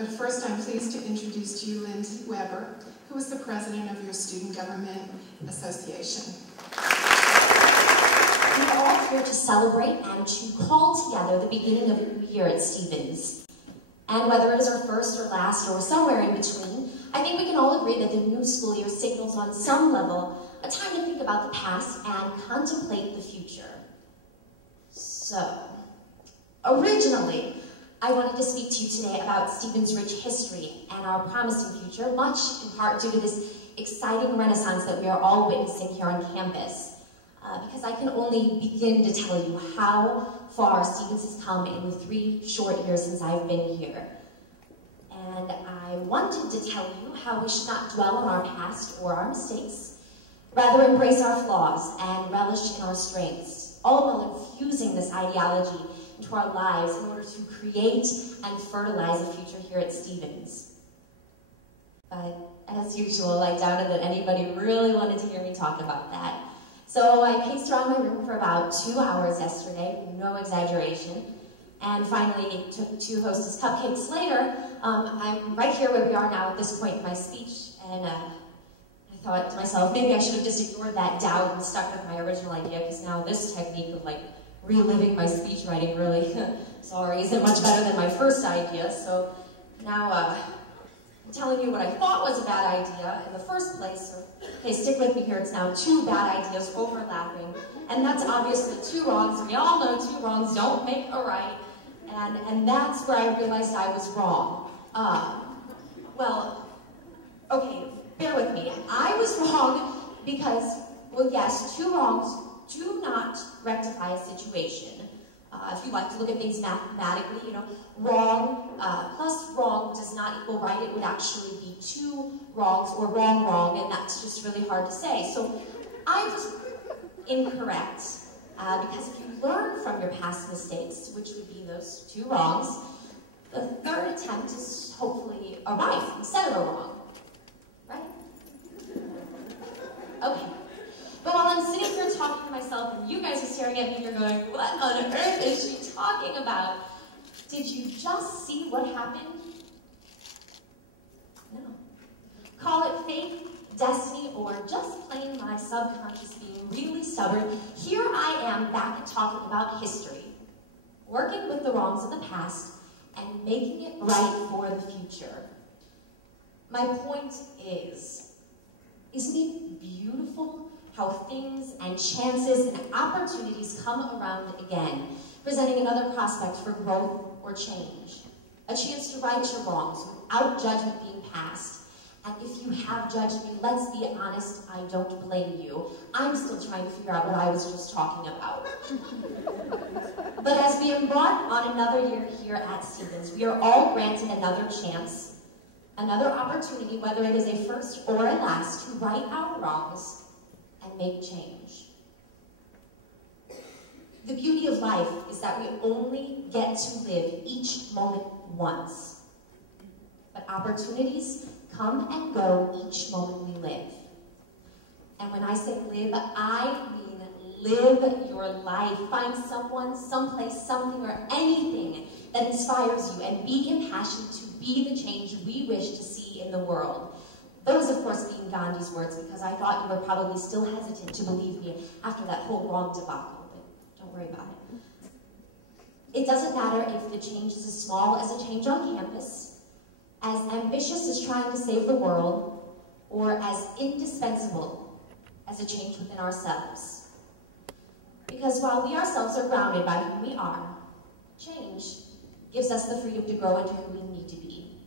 But first, I'm pleased to introduce to you Lindsey, who is the president of your Student Government Association. We are all here to celebrate and to call together the beginning of a new year at Stevens. And whether it is our first or last or somewhere in between, I think we can all agree that the new school year signals on some level a time to think about the past and contemplate the future. So, originally, I wanted to speak to you today about Stevens' rich history and our promising future, much in part due to this exciting renaissance that we are all witnessing here on campus. Because I can only begin to tell you how far Stevens has come in the 3 short years since I've been here. And I wanted to tell you how we should not dwell on our past or our mistakes, rather embrace our flaws and relish in our strengths, all while infusing this ideology into our lives in order to create and fertilize a future here at Stevens. But as usual, I doubted that anybody really wanted to hear me talk about that. So I paced around my room for about 2 hours yesterday, no exaggeration, and finally took 2 Hostess cupcakes later. I'm right here where we are now at this point in my speech, and I thought to myself, maybe I should have just ignored that doubt and stuck with my original idea, because now this technique of like reliving my speech writing really, sorry, isn't much better than my first idea. So now I'm telling you what I thought was a bad idea in the first place. So, okay, stick with me here. It's now 2 bad ideas overlapping, and that's obviously 2 wrongs. We all know 2 wrongs don't make a right, and that's where I realized I was wrong. Well, okay, bear with me. I was wrong because, well, yes, 2 wrongs do not rectify a situation. If you like to look at things mathematically, you know, wrong plus wrong does not equal right. It would actually be 2 wrongs or wrong, and that's just really hard to say. So I was incorrect because if you learn from your past mistakes, which would be those 2 wrongs, the 3rd attempt is hopefully a right instead of a wrong, right? Okay. But while I'm sitting here talking to myself and you guys are staring at me, you're going, what on earth is she talking about? Did you just see what happened? No. Call it fate, destiny, or just plain my subconscious being really stubborn. Here I am back at talking about history, working with the wrongs of the past and making it right for the future. My point is, isn't it beautiful how things and chances and opportunities come around again, presenting another prospect for growth or change. A chance to right your wrongs without judgment being passed. And if you have judged me, let's be honest, I don't blame you. I'm still trying to figure out what I was just talking about. But as we embark on another year here at Stevens, we are all granted another chance, another opportunity, whether it is a first or a last, to right our wrongs and make change. The beauty of life is that we only get to live each moment once. But opportunities come and go each moment we live. And when I say live, I mean live your life. Find someone, someplace, something, or anything that inspires you and be impassioned to be the change we wish to see in the world. Those, of course, being Gandhi's words, because I thought you were probably still hesitant to believe me after that whole wrong debacle, but don't worry about it. It doesn't matter if the change is as small as a change on campus, as ambitious as trying to save the world, or as indispensable as a change within ourselves. Because while we ourselves are grounded by who we are, change gives us the freedom to grow into who we need to be.